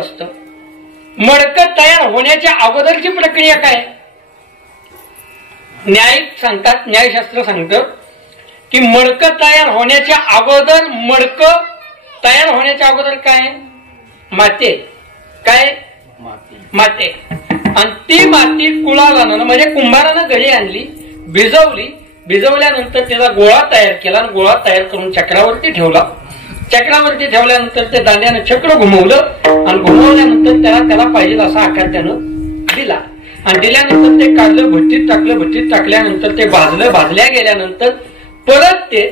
असतं. मडकं तयार होण्याच्या अगोदरची प्रक्रिया काय? न्यायिक सांगतात, न्यायशास्त्र सांगतं की मडकं तयार होण्याच्या अगोदर, मडकं तयार होण्याच्या अगोदर काय? माते. काय? माते. आणि ती माती कुळालानं म्हणजे कुंभारानं घरी आणली, भिजवली, भिजवल्यानंतर त्याचा गोळा तयार केला आणि गोळा तयार करून चक्रावरती ठेवला. चक्रावरती ठेवल्यानंतर ते दांड्यानं चक्र घुमवलं आणि घुमवल्यानंतर त्याला पाहिजे असा आकार त्यानं दिला आणि दिल्यानंतर ते काढलं, भट्टीत टाकलं, भट्टीत टाकल्यानंतर ते भाजलं, भाजल्या गेल्यानंतर परत ते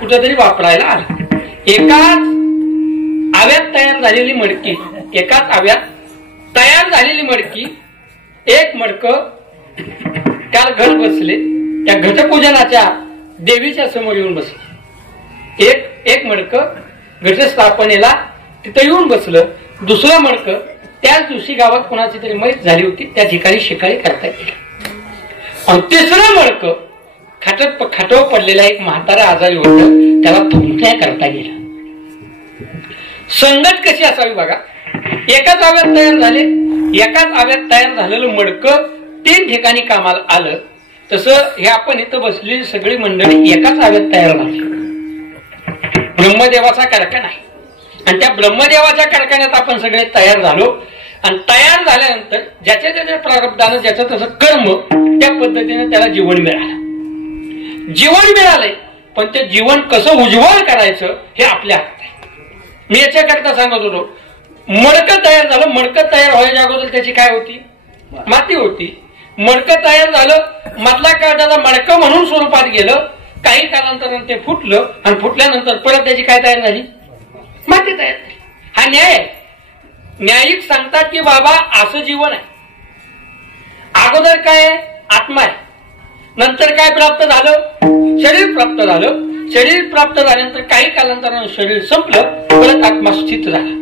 कुठेतरी वापरायला आलं. एकाच आव्यात तयार झालेली मडकी, एकाच आव्यात तयार झालेली मडकी, एक मडकं त्याला घट बसले, त्या घटपूजनाच्या देवीच्या समोर येऊन बसले. एक मडकं घटस्थापनेला तिथं येऊन बसलं. दुसरं मडकं त्याच दिवशी गावात कोणाची तरी मैत झाली होती, त्या ठिकाणी शिकारी करता गेली. आणि तिसरं मडकं खाटावर पडलेला एक म्हातारा आजारी होतं, त्याला थुंकण्या करता गेला. संगत कशी असावी बघा. एकाच आव्यात तयार झाले, एकाच आव्यात तयार झालेलं मडकं 3 ठिकाणी कामाला आलं. तसं हे आपण इथं बसलेली सगळी मंडळी एकाच आव्यात तयार झाली. ब्रह्मदेवाचा कारखाना आहे आणि त्या ब्रह्मदेवाच्या कारखान्यात आपण सगळे तयार झालो. आणि तयार झाल्यानंतर ज्याच्या त्याच्या प्रारब्धानं, ज्याचं त्याचं कर्म, त्या पद्धतीने त्याला जीवन मिळालं. जीवन मिळालंय, पण ते जीवन कसं उज्ज्वल करायचं हे आपल्या हातात आहे. मी याच्याकरता सांगत होतो, मडकं तयार झालं. मडकं तयार व्हायच्या अगोदर त्याची काय होती? माती होती. मडकं तयार झालं, मधला काळ त्याला मडकं म्हणून स्वरूपात गेलं. काही कालांतरानं ते फुटलं आणि फुटल्यानंतर परत त्याची काय तयार झाली? माती तयार झाली. हा न्याय आहे. न्यायिक सांगतात की बाबा असं जीवन आहे. अगोदर काय आहे? आत्मा आहे. नंतर काय प्राप्त झालं? शरीर प्राप्त झालं. शरीर प्राप्त झाल्यानंतर काही कालांतरानं शरीर संपलं, परत आत्मा स्थित झाला.